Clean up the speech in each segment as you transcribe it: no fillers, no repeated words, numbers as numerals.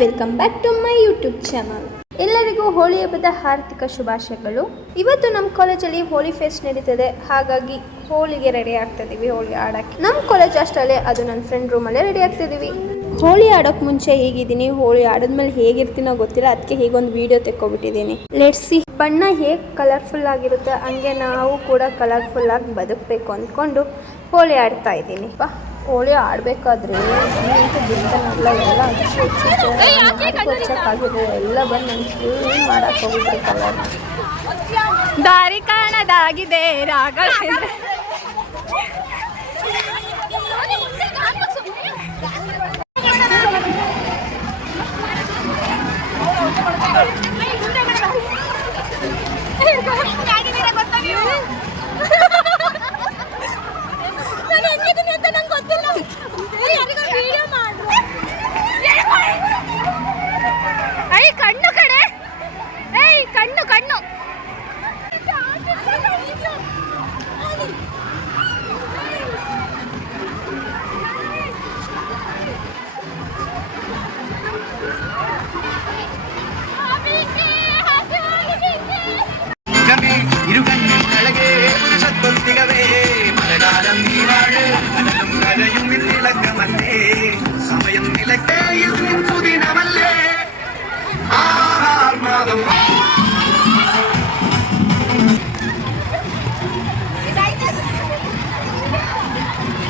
Welcome back to my YouTube channel. ಎಲ್ಲರಿಗೂ ಹೋಳಿ ಹಬ್ಬದ ಹಾರ್ದಿಕ ಶುಭಾಶಯಗಳು. ಇವತ್ತು ನಮ್ಮ ಕಾಲೇಜಲ್ಲಿ ಹೋಳಿ ಫೆಸ್ಟ್ ನಡೀತದೆ, ಹಾಗಾಗಿ ಹೋಳಿಗೆ ರೆಡಿ ಆಗ್ತಿದ್ದೀವಿ. ಹೋಳಿ ಆಡೋಕ್ಕೆ ನಮ್ಮ ಕಾಲೇಜ್ ಅಷ್ಟಲ್ಲೇ ಅದು ನನ್ನ ಫ್ರೆಂಡ್ ರೂಮಲ್ಲೇ ರೆಡಿ ಆಗ್ತಿದ್ದೀವಿ. ಹೋಳಿ ಆಡೋಕ್ಕೆ ಮುಂಚೆ ಹೇಗಿದ್ದೀನಿ, ಹೋಳಿ ಆಡಿದ್ಮೇಲೆ ಹೇಗಿರ್ತೀನೋ ಗೊತ್ತಿಲ್ಲ, ಅದಕ್ಕೆ ಹೀಗೊಂದು ವಿಡಿಯೋ ತೆಕ್ಕೊಬಿಟ್ಟಿದ್ದೀನಿ. Let's see. ಬಣ್ಣ ಹೇಗೆ ಕಲರ್ಫುಲ್ ಆಗಿರುತ್ತೆ ಹಂಗೆ ನಾವು ಕೂಡ ಕಲರ್ಫುಲ್ ಆಗಿ ಬದುಕಬೇಕು ಅಂದ್ಕೊಂಡು ಹೋಳಿ ಆಡ್ತಾ ಇದ್ದೀನಿ. ಹೋಳಿ ಆಡಬೇಕಾದ್ರೆ ಬಿಡ್ತಾನಲ್ಲ ಎಲ್ಲ ಹಚ್ಚಕ್ಕಾಗಿದೆ, ಎಲ್ಲ ಬಂದು ನನ್ನ ಫುಲ್ ಮಾಡಕ್ಕೆ ಹೋಗಿದ್ರಿ ಕಲರ್. ದಾರಿ ಕಾಣದಾಗಿದೆ ರಾಗ. ಕಣ್ಣು ಕಡೆ, ಕಣ್ಣು ಕಣ್ಣು.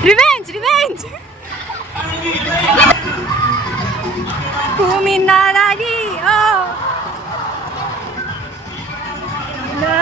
Revenge, revenge. Kuminaragi, oh. La.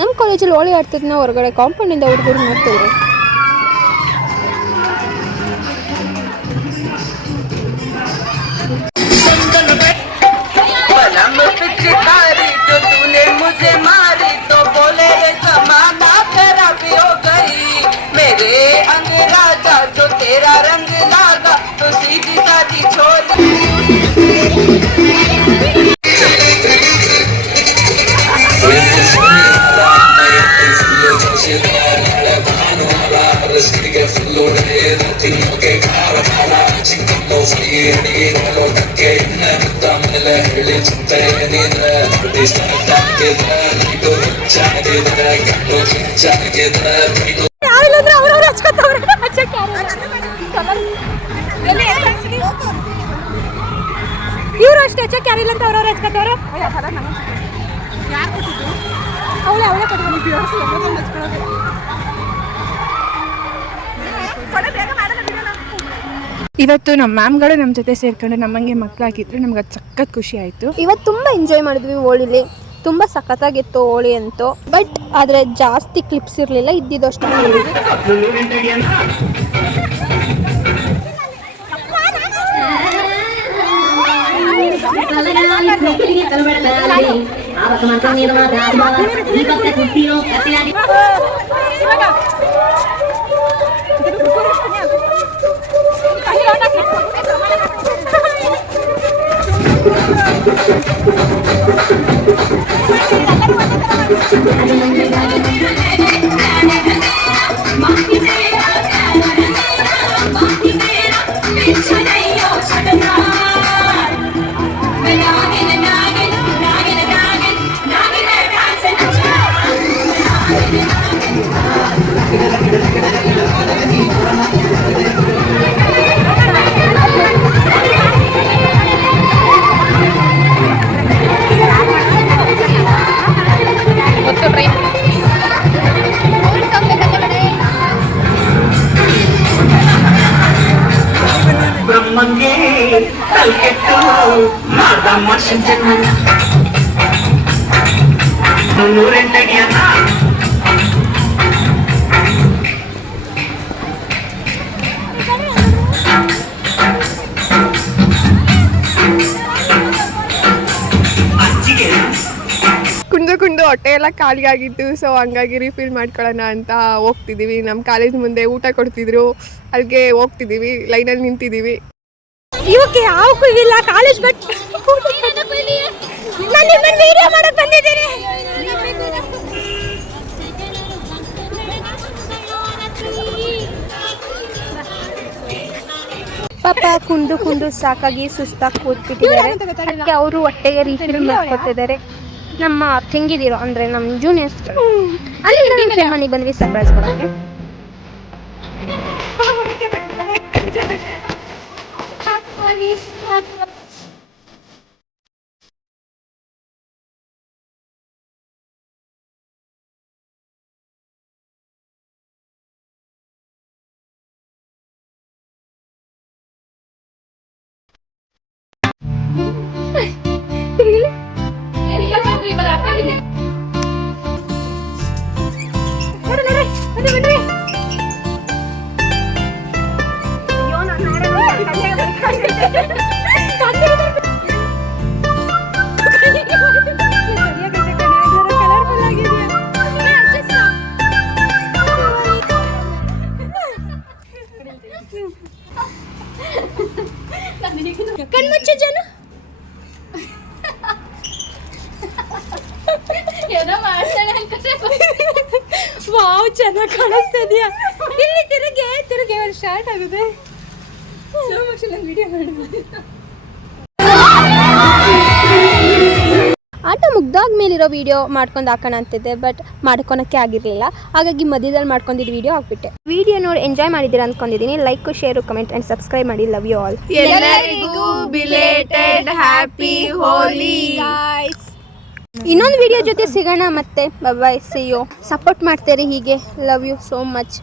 ನಮ್ಮ ಕಾಲೇಜಲ್ಲಿ ಹೋಳಿ ಆಡ್ತಿದ್ನ ಹೊರಗಡೆ ಕಾಂಪೌಂಡಿಂದ ಹುಡುಗರು ನೋಡ್ತಿದ್ರು. ಇವರು ಅಷ್ಟೇ ಹಚ್ಚಕ್ಕೆ ಯಾರಿಲ್ಲ ಅಂತ ಅವ್ರವ್ರು ಹಚ್ಕೊತವ್ರೆ. ಯಾರು ಕೊಟ್ಟಿದ್ದು? ಅವಳೇ ಕೊಟ್ಟಿದ್ದು. ಬೇಗ ಮಾಡಲ್ಲ. ಇವತ್ತು ನಮ್ಮ ಮ್ಯಾಮ್ಗಳು ನಮ್ಮ ಜೊತೆ ಸೇರ್ಕೊಂಡು ನಮ್ಮಂಗೆ ಮಕ್ಕಳಾಗಿದ್ರು, ನಮ್ಗೆ ಅದು ಸಖತ್ ಖುಷಿ ಆಯಿತು. ಇವತ್ತು ತುಂಬ ಎಂಜಾಯ್ ಮಾಡಿದ್ವಿ ಹೋಳಿಲಿ, ತುಂಬ ಸಖತ್ತಾಗಿತ್ತು ಹೋಳಿ ಅಂತೂ. ಬಟ್ ಆದರೆ ಜಾಸ್ತಿ ಕ್ಲಿಪ್ಸ್ ಇರಲಿಲ್ಲ, ಇದ್ದಿದ್ದಷ್ಟು ಬ್ರಹ್ಮಂಗೆ ಕಲ್ಕೆಟ್ಟು ಮಾದಮ್ಮ ಶಂಜನ ನೂರೆಂಟಡಿಯನ್ನ ಕುಂದು ಹೊಟ್ಟೆ ಎಲ್ಲ ಖಾಲಿಯಾಗಿತ್ತು. ಸೊ ಹಂಗಾಗಿ ರಿಫಿಲ್ ಮಾಡ್ಕೊಳ್ಳೋಣ ಅಂತ ಹೋಗ್ತಿದ್ದೀವಿ. ನಮ್ಮ ಕಾಲೇಜ್ ಮುಂದೆ ಊಟ ಕೊಡ್ತಿದ್ರು, ಅಲ್ಲಿಗೆ ಹೋಗ್ತಿದ್ದೀವಿ, ಲೈನಲ್ಲಿ ನಿಂತಿದ್ದೀವಿ. ಇವಕ್ಕೆ ಯಾವಕ್ಕೂ ಇಲ್ಲ ಕಾಲೇಜ್ ಬಟ್ ನಾನು ವಿಡಿಯೋ ಮಾಡಕ್ ಬಂದಿದ್ದೀನಿ. ಪಾಪ ಕುಂದು ಸಾಕಾಗಿ ಸುಸ್ತಾಗಿ ಕೂತ್ಬಿಟ್ಟಿದ್ದಾರೆ. ಅದಕ್ಕೆ ಅವರು ಹೊಟ್ಟೆಗೆ ರೀಫಿಲ್ ಮಾಡ್ಕೊತಿದ್ದಾರೆ. ನಮ್ಮ ತಂಗಿದಿರೋ ಅಂದರೆ ನಮ್ಮ ಜೂನಿಯರ್ಸ್ ಅಲ್ಲಿ ಮನೆಗೆ ಬಂದ್ವಿ ಸರ್ಪ್ರೈಸ್ ಕೊಡೋಕ್ಕೆ. ಕಣ್ಮುಚ್ಚ ಜನ ವಾವ್ ಚೆನ್ನಾಗಿ ಕಾಣಿಸ್ತಾ ಇದೆಯಾ. ಇಲ್ಲಿ ತಿರುಗಿ ಒಂದು ಸ್ಟಾರ್ಟ್ ಆಗುತ್ತೆ. ಆಟ ಮುಗ್ದಾದ್ಮೇಲಿರೋ ವಿಡಿಯೋ ಮಾಡ್ಕೊಂಡು ಹಾಕೋಣ ಅಂತಿದ್ದೆ, ಬಟ್ ಮಾಡ್ಕೊಳಕ್ಕೆ ಆಗಿರಲಿಲ್ಲ. ಹಾಗಾಗಿ ಮಧ್ಯದಲ್ಲಿ ಮಾಡ್ಕೊಂಡಿದ್ದು ವಿಡಿಯೋ ಹಾಕ್ಬಿಟ್ಟೆ. ವಿಡಿಯೋ ನೋಡಿ ಎಂಜಾಯ್ ಮಾಡಿದ್ದೀರಾ ಅಂದ್ಕೊಂಡಿದ್ದೀನಿ. Like, share, comment and subscribe ಮಾಡಿ. Love you all. ಎಲ್ಲರಿಗೂ ಬಿಲೇಟೆಡ್ ಹ್ಯಾಪಿ ಹೋಲಿ ಗಾಯ್ಸ್. ಇನ್ನೊಂದು ವಿಡಿಯೋ ಜೊತೆ ಸಿಗೋಣ ಮತ್ತೆ. Bye bye, see you. Support ಮಾಡ್ತೀರಿ ಹೀಗೆ. Love you so much.